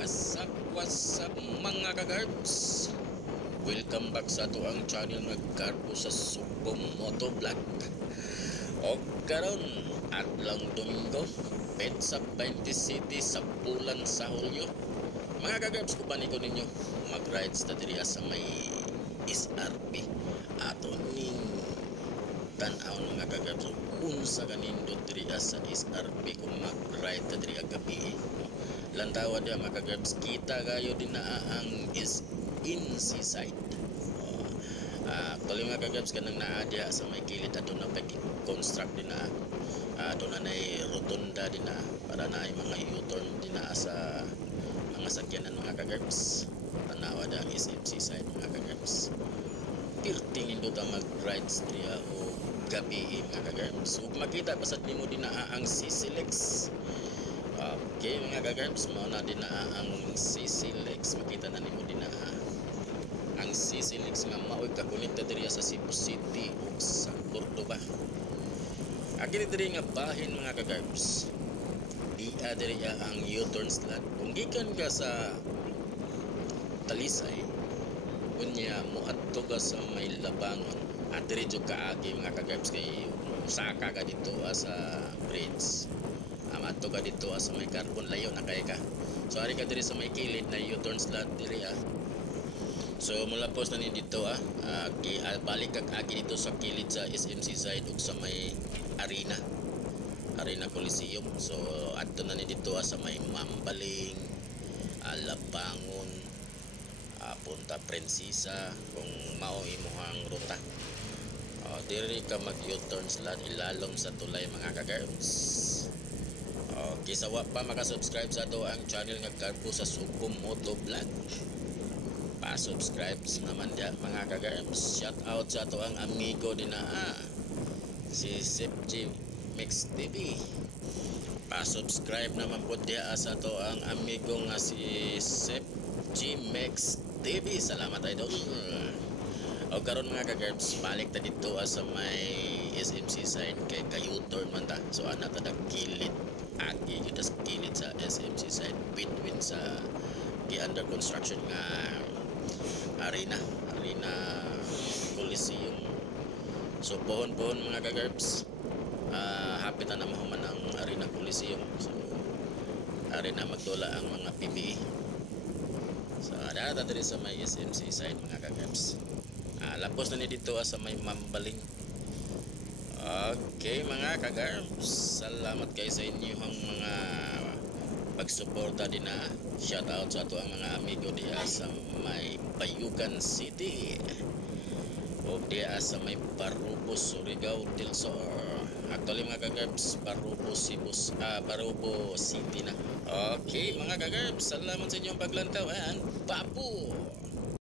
What's up mga kagarbs? Welcome back sa ato ang channel nga Garbo sa Subong Motovlog. O karon adlang Domingo, petsa 27 sa bulan sa Hulyo. Mga kagarbs, kupanin ko ninyo mag-rides ta diri sa may SRP. Ato ning tan-aw mga kagarbs unsa kanindot diri sa SRP kung mag-ride ta diri gabi. Lantawa dia mga kagarbs, kita kayo din na ang is in seaside. Actually mga kagarbs, kanang naa dia sa may kilid ato na pag-construct din na ato na rotunda din na para na ay mga U-turn din na sa mga sakyanan mga kagarbs. Tanawa dia ang is in seaside mga kagarbs. Pirting nindot ang mag-rides diri o gabi mga kagarbs. Ug makita pasad nimo din na ang CCLEX. Okay mga kagarbs, mao na din na ang CCLEX. Makita na nimo din na ang CCLEX nga mao'y kakonekta diri sa Cebu City ug sa Cordoba. Akini diri nga bahin mga kagarbs, dia diri ang U-turn slot. Kung gikan ka sa Talisay, unya mo adto ka sa may Labangon, at diri jud kaagi mga kagarbs, kay usaka ka dito sa bridge. Ato ka dito sa may carbon, layo na kay ka. So ari ka diri sa may kilid na U-turn slot diri So mula post na ni dito balik ka agi dito sa kilid sa SMC side ug sa may Arena Coliseum. So adto na ni dito sa may Mambaling, Labangon, Punta Prinsesa kung mao imong ruta. Diri ka mag U-turn slot ilalom sa tulay mga kagarbs. Okay, sa wa pa makasubscribe sa ato ang channel nga Garbo sa Subong Motovlog, pa-subscribe naman dia mga kagarbs. Shout out sa ato ang amigo din na si Sep G Mix TV. Pa-subscribe naman po dia sa ato ang amigo nga si Sep G Mix TV. Salamat idol. O karon mga kagarbs, balik ta dito sa may SMC side kay U-turn man ta. So ana ta kilid agi kita sa kilid sa SMC side between sa under construction nga Arena Coliseum. So pohon mga kagarbs, hapit na mahuman ang Arena Coliseum. So Arena magdula ang mga PBE. So data diri sa may SMC side mga kagarbs. Lapos na ni dito sa may Mambaling. Okay mga kagarbs, salamat kayo sa inyong mga pagsuporta din na. Shout out sa ato ang mga amigo diya sa may Bayugan City o diya sa may Parubo, Surigao del Sur. Actually mga kagarbs, Parubo City na. Okay mga kagarbs, salamat sa inyong paglantaw and papo.